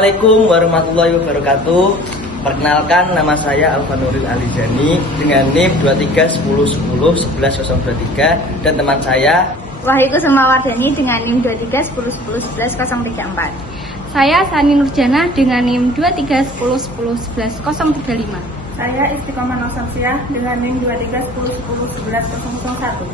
Assalamualaikum warahmatullahi wabarakatuh. Perkenalkan, nama saya Alvanuril Alizani dengan NIM 2310101103 dan teman saya Wahyu Kusumawardani dengan NIM 2310111034. Saya Sani Nurjana dengan NIM 2310111035. Saya Istiqomah Nosamsiah dengan NIM 2310111001.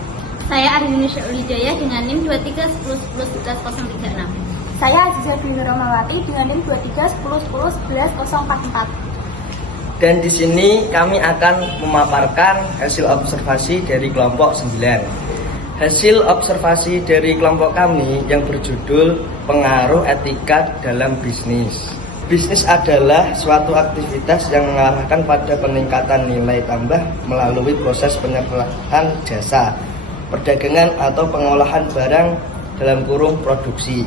Saya Arini Syaulijaya dengan NIM 2310111036. Saya Aziza Dwi Romawati dengan NIM 2310111044. dan di sini kami akan memaparkan hasil observasi dari kelompok 9. Hasil observasi dari kelompok kami yang berjudul Pengaruh Etika dalam Bisnis. Bisnis adalah suatu aktivitas yang mengarahkan pada peningkatan nilai tambah melalui proses penyerahan jasa, perdagangan atau pengolahan barang dalam kurung produksi.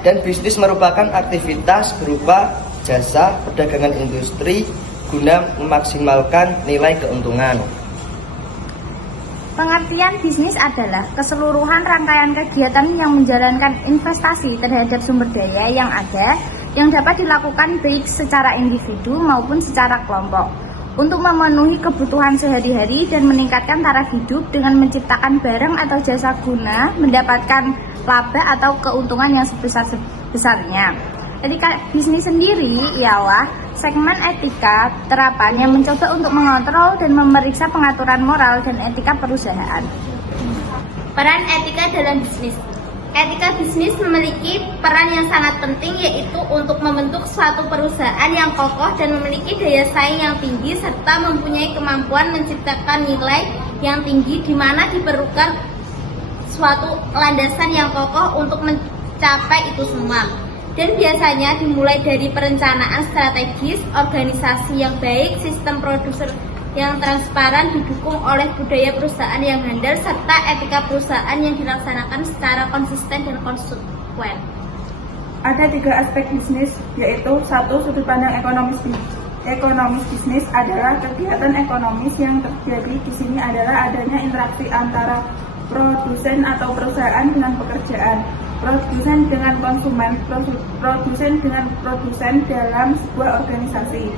Dan bisnis merupakan aktivitas berupa jasa perdagangan industri guna memaksimalkan nilai keuntungan. Pengertian bisnis adalah keseluruhan rangkaian kegiatan yang menjalankan investasi terhadap sumber daya yang ada yang dapat dilakukan baik secara individu maupun secara kelompok untuk memenuhi kebutuhan sehari-hari dan meningkatkan taraf hidup dengan menciptakan barang atau jasa guna mendapatkan laba atau keuntungan yang sebesar-besarnya. Etika bisnis sendiri ialah segmen etika terapan yang mencoba untuk mengontrol dan memeriksa pengaturan moral dan etika perusahaan. Peran etika dalam bisnis. Etika bisnis memiliki peran yang sangat penting, yaitu untuk membentuk suatu perusahaan yang kokoh dan memiliki daya saing yang tinggi serta mempunyai kemampuan menciptakan nilai yang tinggi, di mana diperlukan suatu landasan yang kokoh untuk mencapai itu semua. Dan biasanya dimulai dari perencanaan strategis, organisasi yang baik, sistem produksi yang transparan didukung oleh budaya perusahaan yang handal serta etika perusahaan yang dilaksanakan secara konsisten dan konsekuen. Ada 3 aspek bisnis, yaitu 1. Sudut pandang ekonomis bisnis adalah kegiatan ekonomis yang terjadi di sini adalah adanya interaksi antara produsen atau perusahaan dengan pekerjaan, produsen dengan konsumen, produsen dengan produsen dalam sebuah organisasi.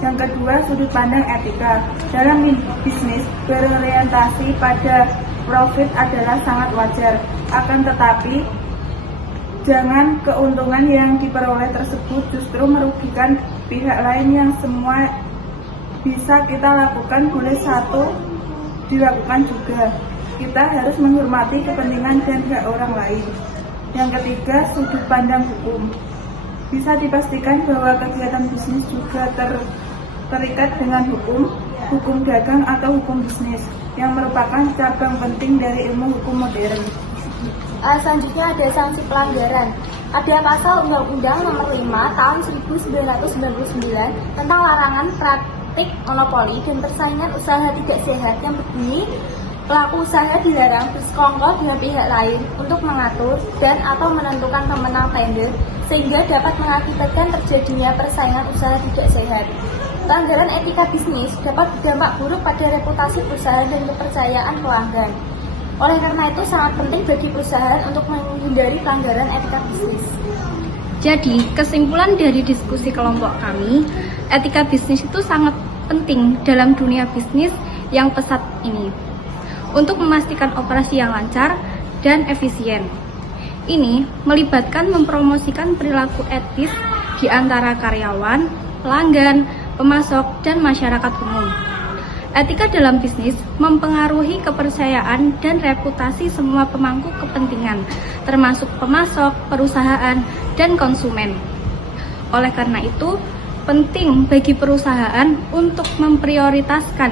Yang kedua, sudut pandang etika. Dalam bisnis, berorientasi pada profit adalah sangat wajar. Akan tetapi, jangan keuntungan yang diperoleh tersebut justru merugikan pihak lain yang semua bisa kita lakukan boleh satu dilakukan juga. Kita harus menghormati kepentingan dan hak orang lain. Yang ketiga, sudut pandang hukum. Bisa dipastikan bahwa kegiatan bisnis juga terikat dengan hukum dagang atau hukum bisnis, yang merupakan cabang penting dari ilmu hukum modern. Selanjutnya ada sanksi pelanggaran. Ada pasal Undang-Undang Nomor 5 Tahun 1999 tentang larangan praktik monopoli dan persaingan usaha tidak sehat yang berbunyi, pelaku usaha dilarang bersekongkol dengan pihak lain untuk mengatur dan atau menentukan pemenang tender sehingga dapat mengakibatkan terjadinya persaingan usaha tidak sehat. Pelanggaran etika bisnis dapat berdampak buruk pada reputasi perusahaan dan kepercayaan pelanggan. Oleh karena itu sangat penting bagi perusahaan untuk menghindari pelanggaran etika bisnis. Jadi, kesimpulan dari diskusi kelompok kami, etika bisnis itu sangat penting dalam dunia bisnis yang pesat ini untuk memastikan operasi yang lancar dan efisien. Ini melibatkan mempromosikan perilaku etis di antara karyawan, pelanggan, pemasok, dan masyarakat umum. Etika dalam bisnis mempengaruhi kepercayaan dan reputasi semua pemangku kepentingan, termasuk pemasok, perusahaan, dan konsumen. Oleh karena itu, penting bagi perusahaan untuk memprioritaskan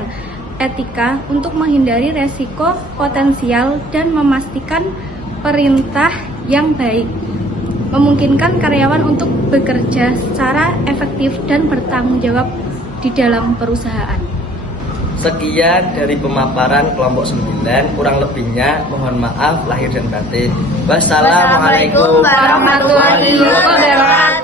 etika untuk menghindari resiko potensial dan memastikan perintah yang baik, memungkinkan karyawan untuk bekerja secara efektif dan bertanggung jawab di dalam perusahaan. Sekian dari pemaparan kelompok 9, kurang lebihnya mohon maaf lahir dan batin. Wassalamualaikum warahmatullahi wabarakatuh.